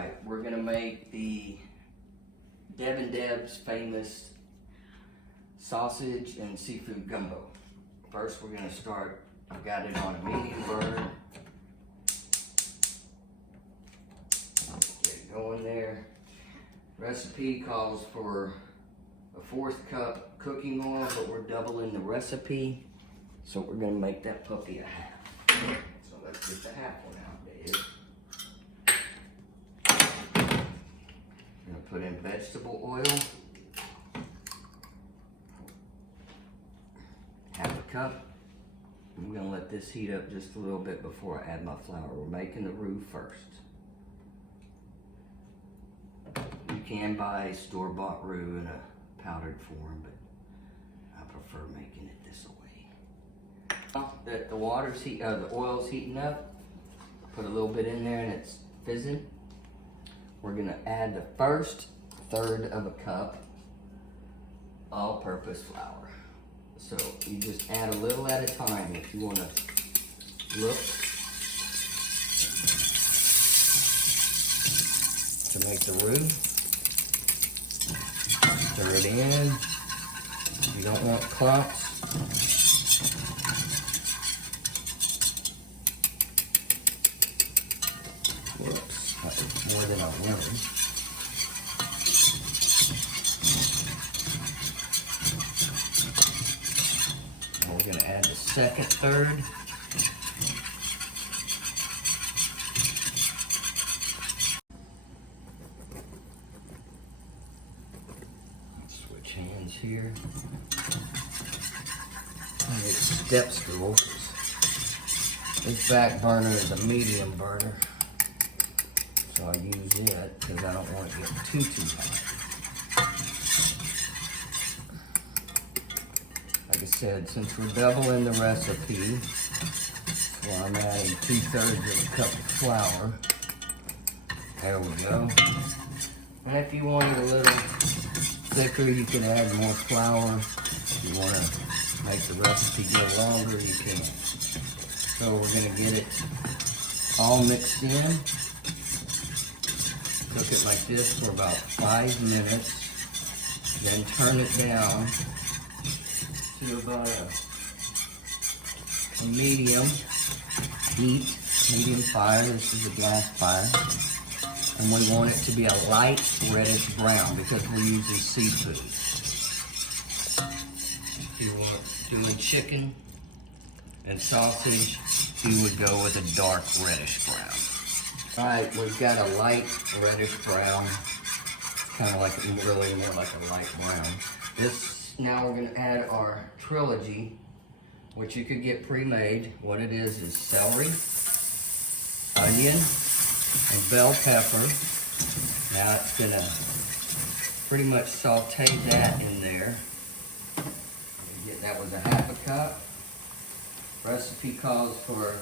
Alright, we're gonna make the Deb and Deb's famous sausage and seafood gumbo. First we're gonna start, I've got it on a medium burner. Get it going there. Recipe calls for a 1/4 cup cooking oil, but we're doubling the recipe. So we're gonna make that puppy a half. So let's get the half one out, Dave. Gonna put in vegetable oil, 1/2 cup. I'm gonna let this heat up just a little bit before I add my flour. We're making the roux first. You can buy store-bought roux in a powdered form, but I prefer making it this way. Now that the the oil's heating up, put a little bit in there and it's fizzing. We're gonna add the first 1/3 of a cup all-purpose flour. So you just add a little at a time if you wanna look to make the roux. Stir it in. You don't want clumps. Whoops, that was more than I wanted. Now we're gonna add the second 1/3. Switch hands here. And it's step stool. This back burner is a medium burner. So I use it because I don't want it to get too hot. Like I said, since we're doubling the recipe, well, I'm adding 2/3 of a cup of flour. There we go. And if you want it a little thicker, you can add more flour. If you want to make the recipe go longer, you can. So we're going to get it all mixed in. Cook it like this for about 5 minutes. Then turn it down to about a medium heat, medium fire. This is a gas fire. And we want it to be a light reddish brown because we're using seafood. If you were doing chicken and sausage, you would go with a dark reddish brown. Alright, we've got a light reddish brown. Kind of like, really more like a light brown. Now we're going to add our trilogy, which you could get pre-made. What it is celery, onion, and bell pepper. Now it's going to pretty much saute that in there. That was a 1/2 cup. Recipe calls for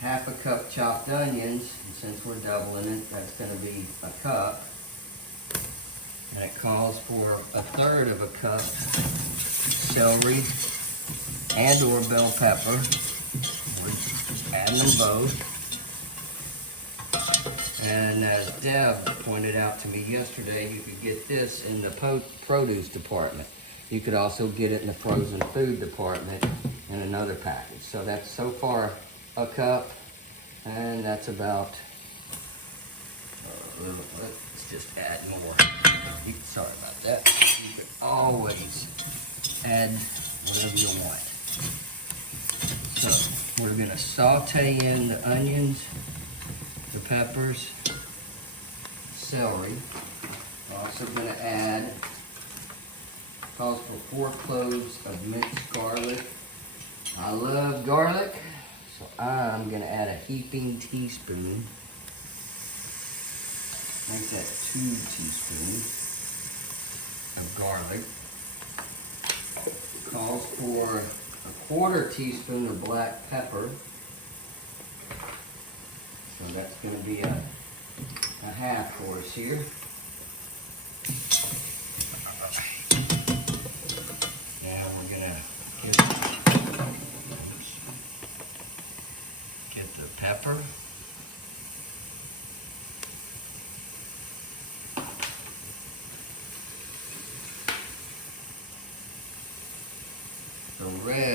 1/2 cup chopped onions, and since we're doubling it, that's going to be a cup. And it calls for 1/3 of a cup celery and or bell pepper. We're adding them both. And as Deb pointed out to me yesterday, you could get this in the produce department. You could also get it in the frozen food department in another package. So that's so far a cup, and that's about, let's just add more. Sorry about that. You could always add whatever you want. So we're gonna saute in the onions, the peppers, celery. We're also gonna add, calls for 4 cloves of minced garlic. I love garlic, so I'm gonna add a heaping teaspoon. Make that 2 teaspoons of garlic. Calls for a 1/4 teaspoon of black pepper. So that's gonna be a 1/2 for us here. Now we're gonna get the pepper.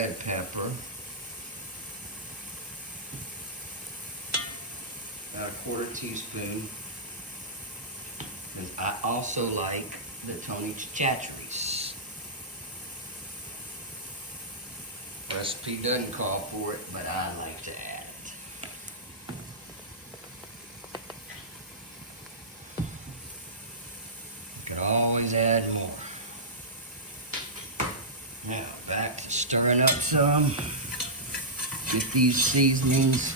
red pepper, about a 1/4 teaspoon, because I also like the Tony Chachere's. Recipe doesn't call for it, but I like to add it. You could always add more. Now back to stirring up some. Get these seasonings.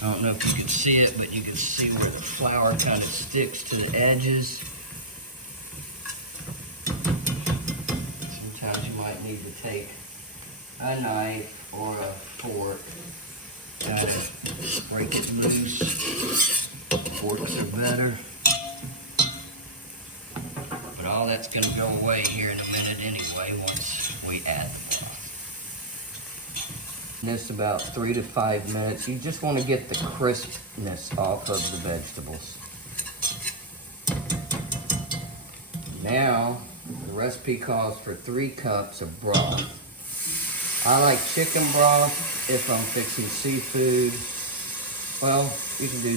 I don't know if you can see it, but you can see where the flour kind of sticks to the edges. Sometimes you might need to take a knife or a fork, kind of break it loose. Forks are better. But all that's going to go away here in a minute anyway once we add the broth. This about 3 to 5 minutes. You just want to get the crispness off of the vegetables. Now, the recipe calls for 3 cups of broth. I like chicken broth if I'm fixing seafood. Well, you can do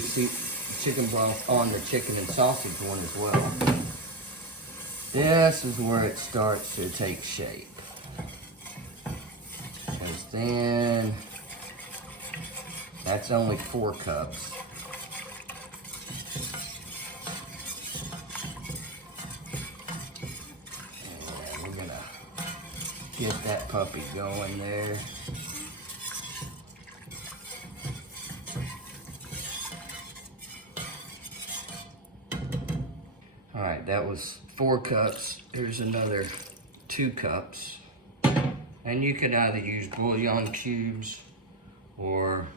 chicken broth on the chicken and sausage one as well. This is where it starts to take shape. Because then, that's only 4 cups. And we're gonna get that puppy going there. All right, that was 4 cups. Here's another 2 cups. And you could either use bouillon cubes or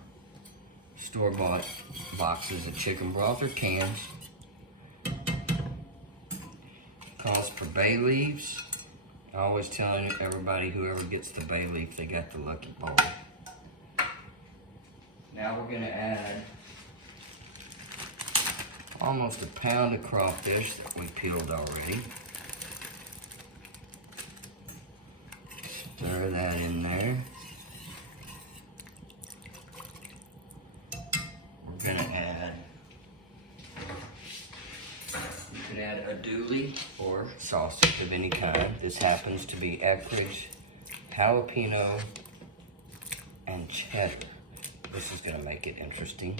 store-bought boxes of chicken broth or cans. Calls for bay leaves. I always tell everybody, whoever gets the bay leaf, they got the lucky bowl. Now we're gonna add almost a pound of crawfish that we peeled already. Stir that in there. We're gonna add, you can add a dooley or sausage of any kind. This happens to be Eckrich, jalapeno, and cheddar. This is gonna make it interesting.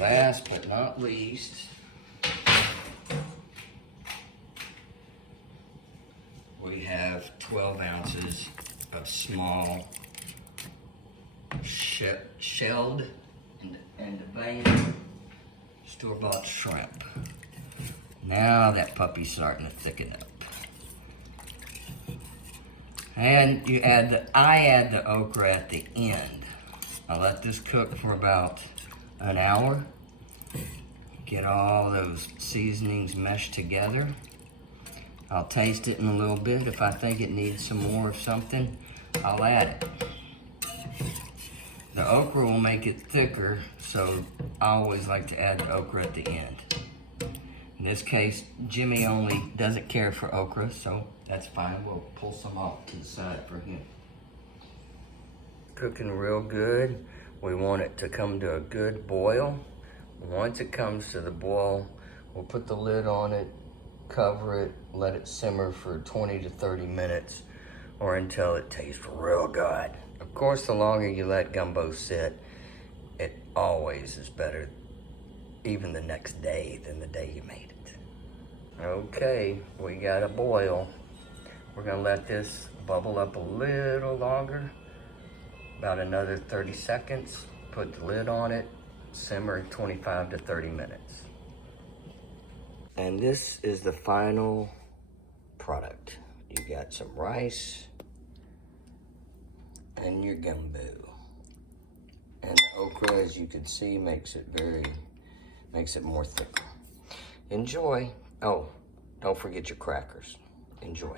Last but not least, we have 12 ounces of small shelled and deveined store-bought shrimp. Now that puppy's starting to thicken up. And you add I add the okra at the end. I let this cook for about an hour. Get all those seasonings meshed together. I'll taste it in a little bit. If I think it needs some more of something, I'll add it. The okra will make it thicker, so I always like to add the okra at the end. In this case, Jimmy only doesn't care for okra, so that's fine. We'll pull some off to the side for him. Cooking real good. We want it to come to a good boil. Once it comes to the boil, we'll put the lid on it, cover it, let it simmer for 20 to 30 minutes or until it tastes real good. Of course, the longer you let gumbo sit, it always is better, even the next day, than the day you made it. Okay, we got a boil. We're gonna let this bubble up a little longer, about another 30 seconds. Put the lid on it, simmer 25 to 30 minutes. And this is the final product. You got some rice and your gumbo. And the okra, as you can see, makes it more thicker. Enjoy. Oh, don't forget your crackers. Enjoy.